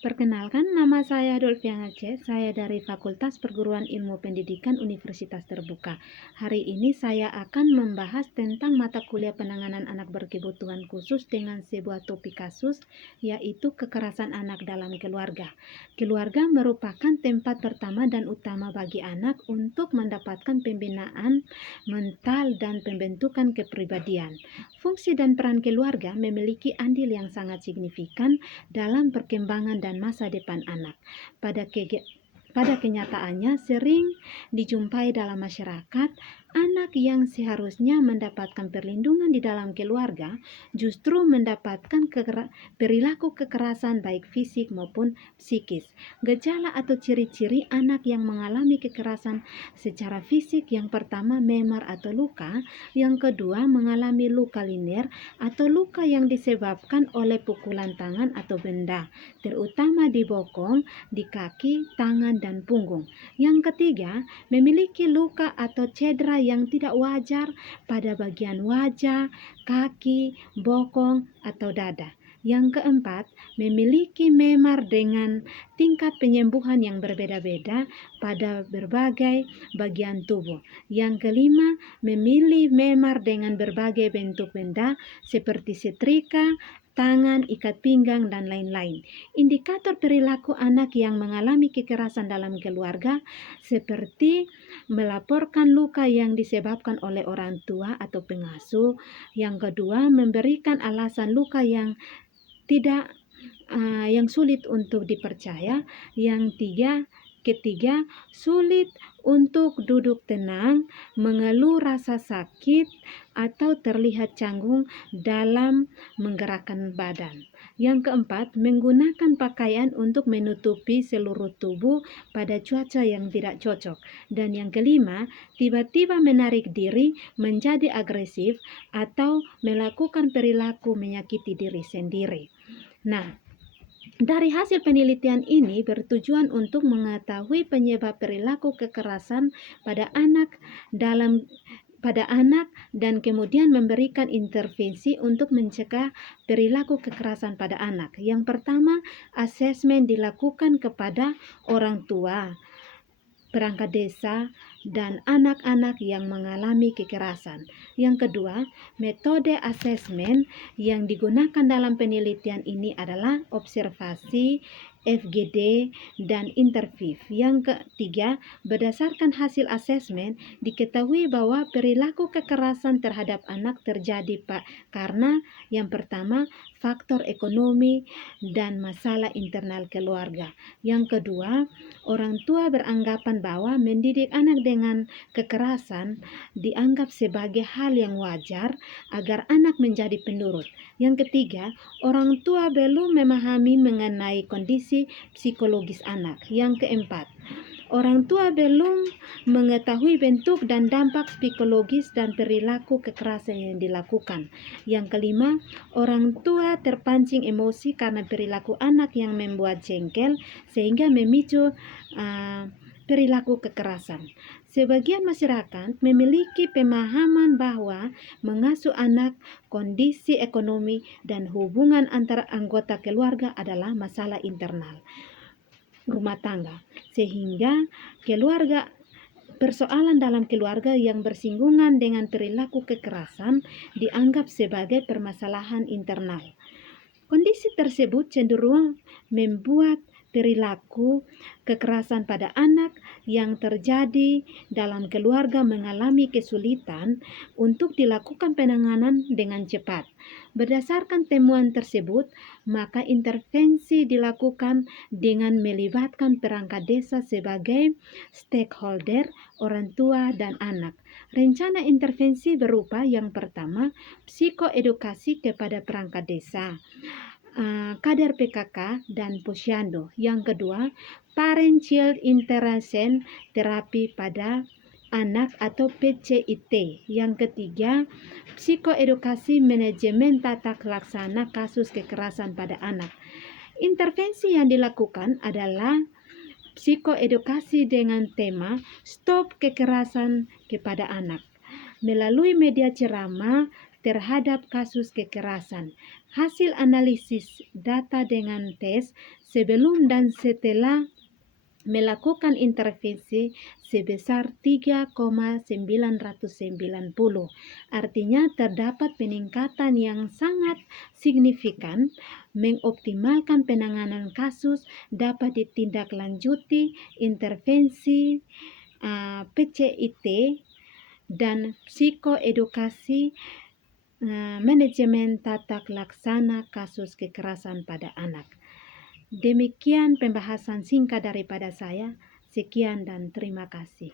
Perkenalkan, nama saya Dolviana C. Saya dari Fakultas Perguruan Ilmu Pendidikan Universitas Terbuka. Hari ini saya akan membahas tentang mata kuliah penanganan anak berkebutuhan khusus dengan sebuah topik kasus, yaitu kekerasan anak dalam keluarga. Keluarga merupakan tempat pertama dan utama bagi anak untuk mendapatkan pembinaan mental dan pembentukan kepribadian. Fungsi dan peran keluarga memiliki andil yang sangat signifikan dalam perkembangan dan masa depan anak. Pada kenyataannya sering dijumpai dalam masyarakat, anak yang seharusnya mendapatkan perlindungan di dalam keluarga justru mendapatkan perilaku kekerasan baik fisik maupun psikis. Gejala atau ciri-ciri anak yang mengalami kekerasan secara fisik: yang pertama, memar atau luka; yang kedua, mengalami luka linear atau luka yang disebabkan oleh pukulan tangan atau benda, terutama di bokong, di kaki, tangan, dan punggung. Yang ketiga, memiliki luka atau cedera yang tidak wajar pada bagian wajah, kaki, bokong, atau dada. Yang keempat, memiliki memar dengan tingkat penyembuhan yang berbeda-beda pada berbagai bagian tubuh. Yang kelima, memilih memar dengan berbagai bentuk benda seperti setrika, tangan, ikat pinggang, dan lain-lain. Indikator perilaku anak yang mengalami kekerasan dalam keluarga seperti melaporkan luka yang disebabkan oleh orang tua atau pengasuh. Yang kedua, memberikan alasan luka yang sulit untuk dipercaya. Yang ketiga, sulit untuk duduk tenang, mengeluh rasa sakit, atau terlihat canggung dalam menggerakkan badan. Yang keempat, menggunakan pakaian untuk menutupi seluruh tubuh pada cuaca yang tidak cocok. Dan yang kelima, tiba-tiba menarik diri, menjadi agresif, atau melakukan perilaku menyakiti diri sendiri. Nah, dari hasil penelitian ini bertujuan untuk mengetahui penyebab perilaku kekerasan pada anak dan kemudian memberikan intervensi untuk mencegah perilaku kekerasan pada anak. Yang pertama, asesmen dilakukan kepada orang tua, perangkat desa, dan anak-anak yang mengalami kekerasan. Yang kedua, metode asesmen yang digunakan dalam penelitian ini adalah observasi, FGD, dan interview. Yang ketiga, berdasarkan hasil asesmen, diketahui bahwa perilaku kekerasan terhadap anak terjadi karena yang pertama, faktor ekonomi dan masalah internal keluarga. Yang kedua, orang tua beranggapan bahwa mendidik anak dengan kekerasan dianggap sebagai hal yang wajar agar anak menjadi penurut. Yang ketiga, orang tua belum memahami mengenai kondisi psikologis anak. Yang keempat, orang tua belum mengetahui bentuk dan dampak psikologis dan perilaku kekerasan yang dilakukan. Yang kelima, orang tua terpancing emosi karena perilaku anak yang membuat jengkel sehingga memicu perilaku kekerasan. Sebagian masyarakat memiliki pemahaman bahwa mengasuh anak, kondisi ekonomi, dan hubungan antara anggota keluarga adalah masalah internal rumah tangga, sehingga persoalan dalam keluarga yang bersinggungan dengan perilaku kekerasan dianggap sebagai permasalahan internal. Kondisi tersebut cenderung membuat perilaku kekerasan pada anak yang terjadi dalam keluarga mengalami kesulitan untuk dilakukan penanganan dengan cepat. Berdasarkan temuan tersebut, maka intervensi dilakukan dengan melibatkan perangkat desa sebagai stakeholder, orang tua, dan anak. Rencana intervensi berupa yang pertama, psikoedukasi kepada perangkat desa, kader PKK, dan posyandu. Yang kedua, parent-child interaction terapi pada anak atau PCIT. Yang ketiga, psikoedukasi manajemen tata laksana kasus kekerasan pada anak. Intervensi yang dilakukan adalah psikoedukasi dengan tema Stop Kekerasan kepada Anak. Melalui media ceramah, terhadap kasus kekerasan. Hasil analisis data dengan tes sebelum dan setelah melakukan intervensi sebesar 3,990. Artinya terdapat peningkatan yang sangat signifikan. Mengoptimalkan penanganan kasus dapat ditindaklanjuti intervensi PCIT dan psikoedukasi, manajemen tata laksana kasus kekerasan pada anak. Demikian pembahasan singkat daripada saya. Sekian dan terima kasih.